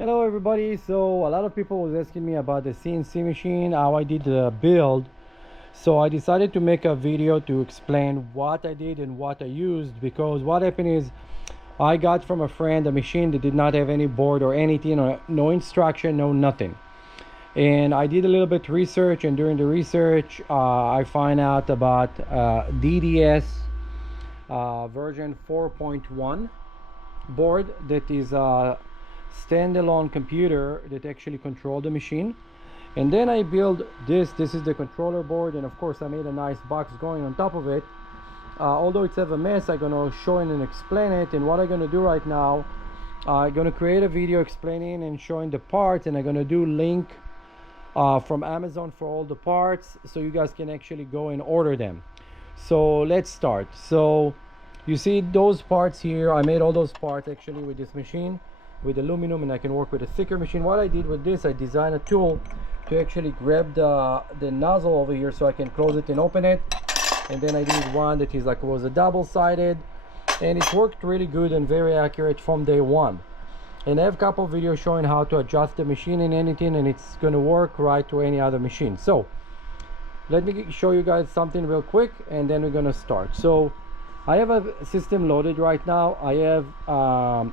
Hello everybody. So a lot of people was asking me about the CNC machine, how I did the build. So I decided to make a video to explain what I did and what I used, because what happened is I got from a friend a machine that did not have any board or anything, or no instruction, no nothing. And I did a little bit research, and during the research I find out about DDCS version 4.1 board that is standalone computer that actually control the machine. And then I build this is the controller board, and of course I made a nice box going on top of it. Although it's have a mess, I'm gonna show it and explain it. And what I'm gonna do right now, I'm gonna create a video explaining and showing the parts, and I'm gonna do link from Amazon for all the parts, so you guys can actually go and order them. So let's start. So you see those parts here, I made all those parts actually with this machine, with aluminum, and I can work with a thicker machine. What I did with this, I designed a tool to actually grab the nozzle over here so I can close it and open it. And then I did one that is like was a double-sided, and it worked really good and very accurate from day one. And I have a couple of videos showing how to adjust the machine and anything, and it's going to work right to any other machine. So let me show you guys something real quick, and then we're going to start. So I have a system loaded right now. I have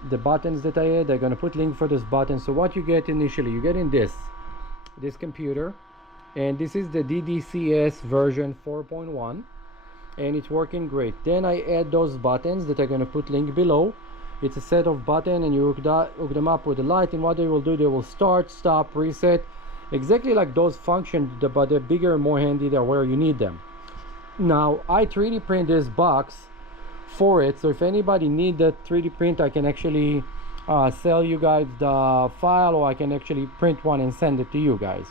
the buttons that I had. I'm going to put link for this button. So what you get initially, you get in this computer, and this is the DDCS version 4.1, and it's working great. Then I add those buttons that I'm going to put link below. It's a set of buttons, and you hook them up with the light, and what they will do, they will start, stop, reset, exactly like those functions, but they're bigger and more handy there where you need them. Now I 3D print this box for it, so if anybody need that 3D print, I can actually sell you guys the file, or I can actually print one and send it to you guys.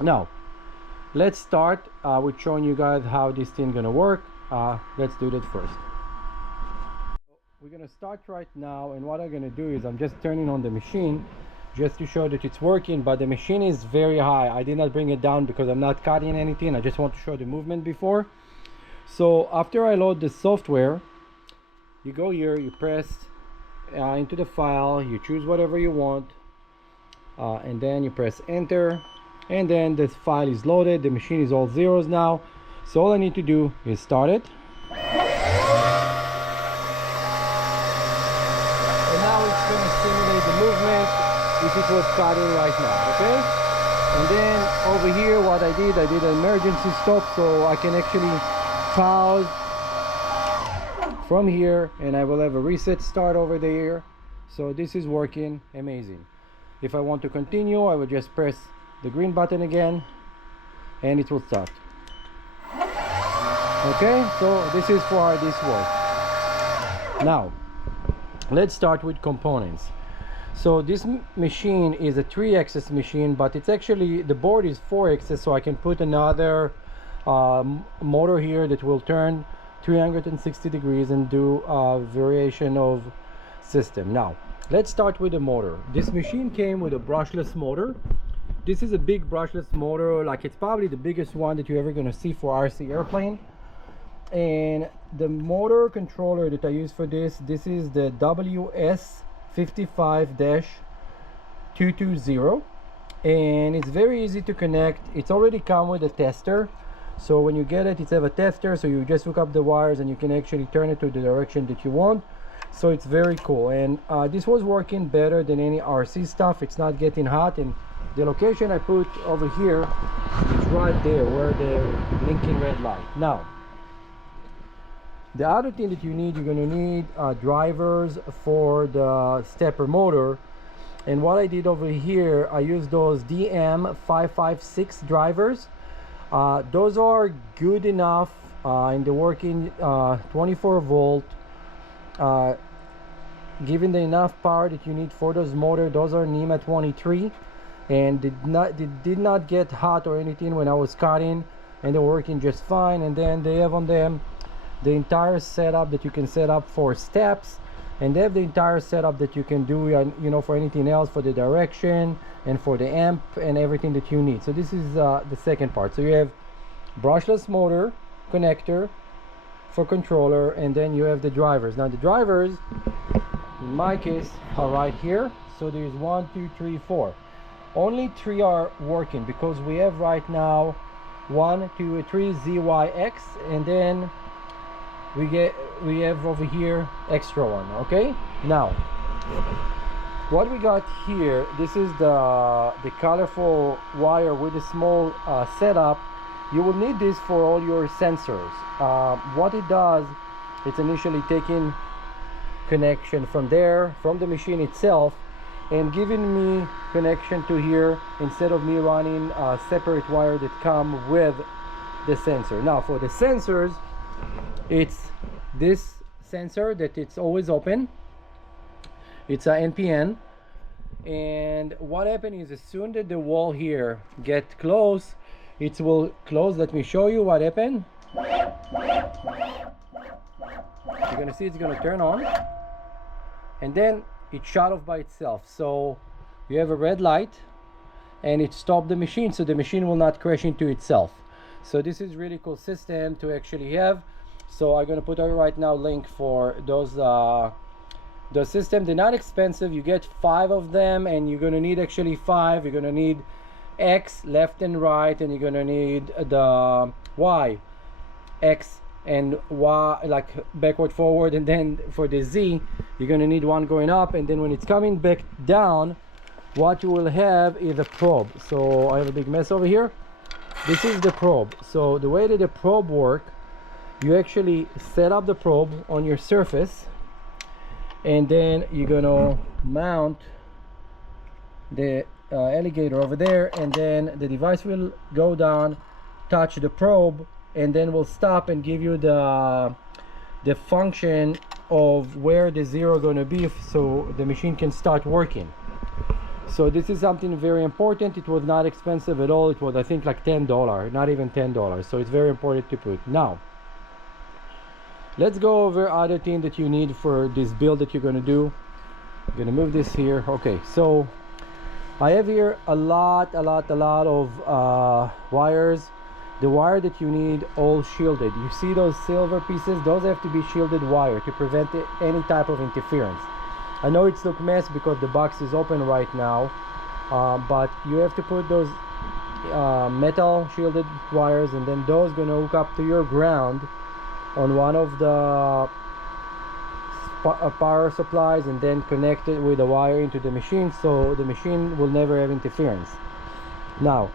Now let's start with showing you guys how this thing gonna work. Let's do that first. We're gonna start right now, and what I'm gonna do is I'm just turning on the machine just to show that it's working, but the machine is very high. I did not bring it down because I'm not cutting anything. I just want to show the movement before. So after I load the software, you go here, you press into the file, you choose whatever you want, and then you press enter, and then this file is loaded. The machine is all zeros now, so all I need to do is start it. And now it's going to simulate the movement if it was cutting right now, okay? And then over here, what I did an emergency stop, so I can actually pause from here, and I will have a reset start over there. So this is working amazing. If I want to continue, I will just press the green button again, and it will start. Okay, so this is for how this works. Now let's start with components. So this machine is a 3-axis machine, but it's actually, the board is 4-axis, so I can put another motor here that will turn 360 degrees and do a variation of system. Now let's start with the motor. This machine came with a brushless motor. This is a big brushless motor, like it's probably the biggest one that you're ever going to see for RC airplane. And the motor controller that I use for this is the WS55-220, and it's very easy to connect. It's already come with a tester, so when you get it, it's have a tester, so you just hook up the wires and you can actually turn it to the direction that you want. So it's very cool, and this was working better than any RC stuff. It's not getting hot, and the location I put over here is right there where the blinking red light. Now the other thing that you need, you're going to need drivers for the stepper motor. And what I did over here, I used those DM556 drivers. Those are good enough in the working 24 volt, giving the enough power that you need for those motors. Those are NEMA 23, and they did not get hot or anything when I was cutting, and they're working just fine. And then they have on them the entire setup that you can set up for steps, and they have the entire setup that you can do, you know, for anything else, for the direction and for the amp and everything that you need. So this is the second part. So you have brushless motor connector for controller, and then you have the drivers. Now the drivers, in my case are right here. So there's 1, 2, 3, 4. Only 3 are working because we have right now 1, 2, 3 ZYX, and then we have over here extra one. Okay, now what we got here, this is the colorful wire with a small setup. You will need this for all your sensors. What it does, it's initially taking connection from there, from the machine itself, and giving me connection to here instead of me running a separate wire that come with the sensor. Now for the sensors, it's this sensor that it's always open. It's a NPN, and what happened is as soon as the wall here get close, it will close. Let me show you what happened. You're gonna see it's gonna turn on, and then it shut off by itself. So you have a red light and it stopped the machine, so the machine will not crash into itself. So this is really cool system to actually have. So I'm gonna put out right now link for those systems. They're not expensive. You get 5 of them, and you're gonna need actually 5. You're gonna need X left and right, and you're gonna need the Y, X and Y, like backward, forward, and then for the Z you're gonna need one going up, and then when it's coming back down, what you will have is a probe. So I have a big mess over here. This is the probe. So the way that the probe work, you actually set up the probe on your surface, and then you're gonna mount the alligator over there, and then the device will go down, touch the probe, and then will stop and give you the function of where the zero going to be, so the machine can start working. So this is something very important. It was not expensive at all. It was, I think, like $10, not even $10. So it's very important to put. Now let's go over other thing that you need for this build that you're going to do. I'm going to move this here. Okay, so I have here a lot of wires. The wire that you need all shielded. You see those silver pieces? Those have to be shielded wire to prevent any type of interference. I know it's look mess because the box is open right now, but you have to put those metal shielded wires, and then those gonna hook up to your ground on one of the power supplies, and then connect it with a wire into the machine, so the machine will never have interference. Now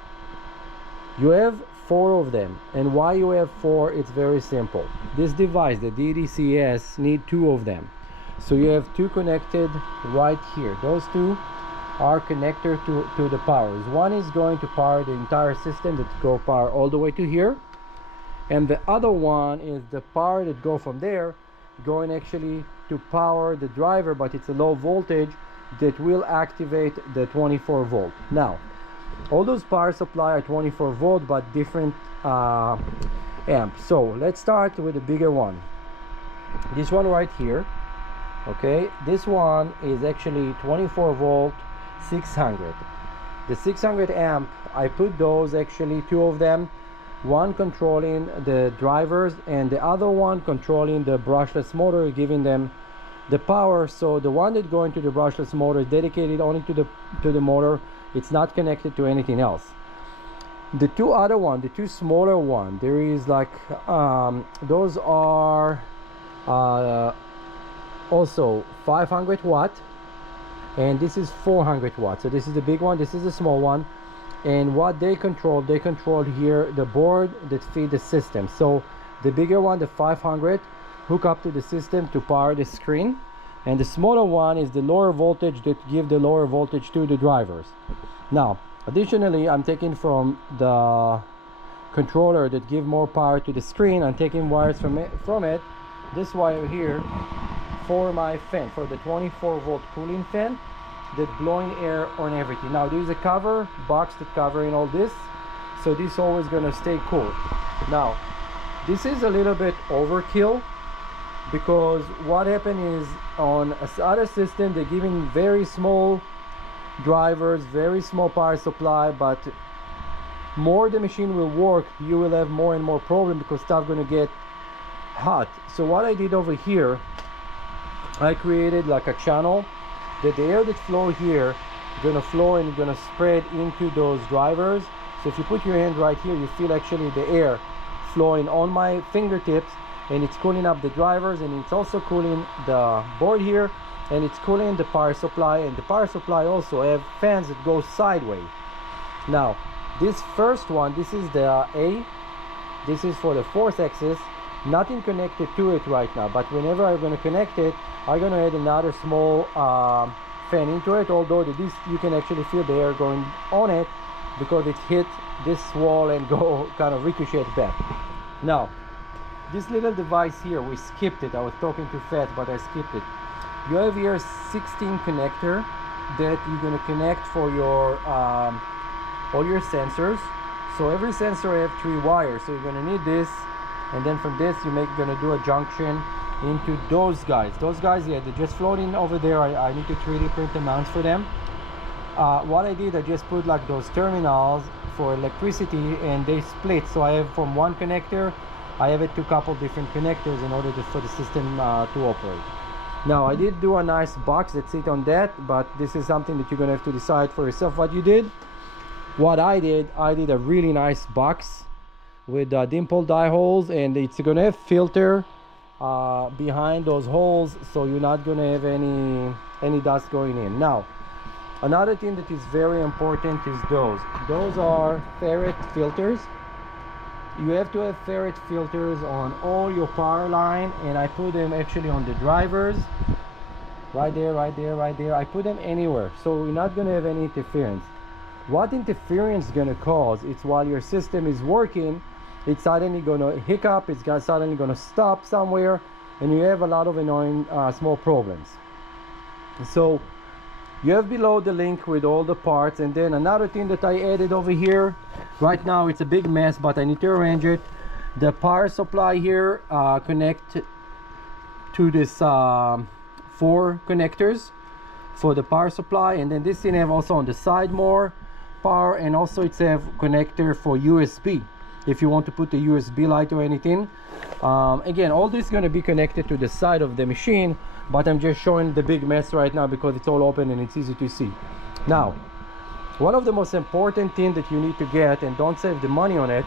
you have 4 of them, and why you have 4? It's very simple. This device, the DDCS, need 2 of them. So you have 2 connected right here. Those 2 are connector to the powers. One is going to power the entire system that go power all the way to here, and the other one is the power that go from there going actually to power the driver, but it's a low voltage that will activate the 24 volt. Now all those power supply are 24 volt but different amps. So let's start with the bigger one, this one right here. Okay, this one is actually 24 volt 600. The 600 amp, I put those actually 2 of them, one controlling the drivers and the other one controlling the brushless motor, giving them the power. So the one that going to the brushless motor is dedicated only to the motor. It's not connected to anything else. The 2 other one, the 2 smaller one, there is like those are also 500 watt, and this is 400 watt. So this is the big one, this is the small one, and what they control here the board that feed the system. So the bigger one, the 500, hook up to the system to power the screen, and the smaller one is the lower voltage that give the lower voltage to the drivers. Now additionally, I'm taking from the controller that give more power to the screen, I'm taking wires from it, this wire here, for my fan, for the 24 volt cooling fan that blowing air on everything. Now there's a cover box that covering all this, so this always gonna stay cool. Now this is a little bit overkill, because what happened is on other system they're giving very small drivers, very small power supply, but more the machine will work, you will have more and more problem because stuff gonna get hot. So what I did over here, I created like a channel that the air that flow here gonna flow and gonna spread into those drivers. So if you put your hand right here, you feel actually the air flowing on my fingertips, and it's cooling up the drivers, and it's also cooling the board here, and it's cooling the power supply. And the power supply also have fans that go sideways. Now this first one, this is the A, this is for the 4th axis, nothing connected to it right now, but whenever I'm going to connect it, I'm going to add another small fan into it, although this you can actually feel the air going on it because it hit this wall and go kind of ricochet back. Now this little device here, we skipped it. I was talking too fast, but I skipped it. You have here 16 connector that you're going to connect for your all your sensors. So every sensor have 3 wires, so you're going to need this, and then from this you're going to do a junction into those guys. Yeah, they're just floating over there. I need to 3D print the mounts for them. What I did, I just put like those terminals for electricity, and they split. So I have from one connector, I have it to a couple different connectors in order for the system to operate. Now I did do a nice box that sit on that, but this is something that you're gonna have to decide for yourself what you did. What I did a really nice box with dimple die holes, and it's gonna have filter behind those holes, so you're not gonna have any dust going in. Now another thing that is very important is those are ferret filters. You have to have ferret filters on all your power line, and I put them actually on the drivers right there. I put them anywhere, so we're not going to have any interference. What interference is going to cause, it's while your system is working, it's suddenly going to hiccup, it's suddenly going to stop somewhere, and you have a lot of annoying small problems. So you have below the link with all the parts. And then another thing that I added over here, right now it's a big mess, but I need to arrange it. The power supply here connect to this 4 connectors for the power supply, and then this thing have also on the side more power, and also it's a connector for USB if you want to put the USB light or anything. Again, all this is going to be connected to the side of the machine, but I'm just showing the big mess right now because it's all open and it's easy to see. Now, one of the most important things that you need to get, and don't save the money on it,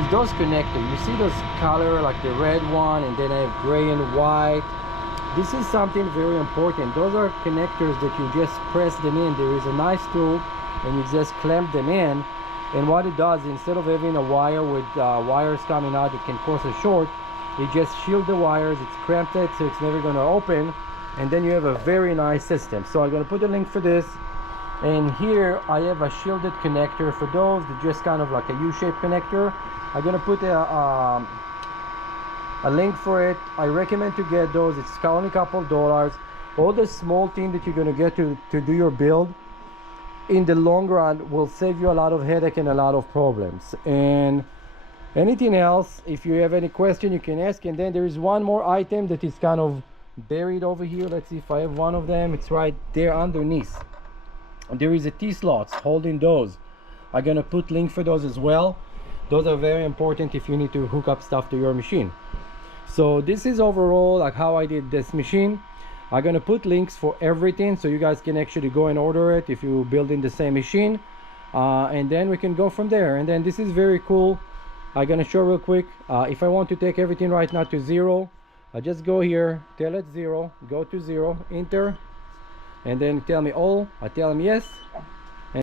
is those connectors. You see those color, like the red one, and then I have gray and white. This is something very important. Those are connectors that you just press them in. There is a nice tool, and you just clamp them in. And what it does, instead of having a wire with wires coming out that can cause a short, it just shield the wires, it's cramped it, so it's never going to open, and then you have a very nice system. So I'm going to put a link for this, and here I have a shielded connector for those that just kind of like a U-shaped connector. I'm going to put a link for it. I recommend to get those. It's only a couple $. All the small thing that you're going to get to do your build in the long run will save you a lot of headache and a lot of problems. And anything else, if you have any question, you can ask. And then there is one more item that is kind of buried over here. Let's see if I have one of them. It's right there underneath. There is a T-slots holding those. I'm gonna put link for those as well. Those are very important if you need to hook up stuff to your machine. So this is overall like how I did this machine. I'm gonna put links for everything so you guys can actually go and order it if you build in the same machine, and then we can go from there. And then this is very cool. I'm gonna show real quick. If I want to take everything right now to 0, I just go here, tell it 0, go to 0, enter, and then tell me all. I tell them yes,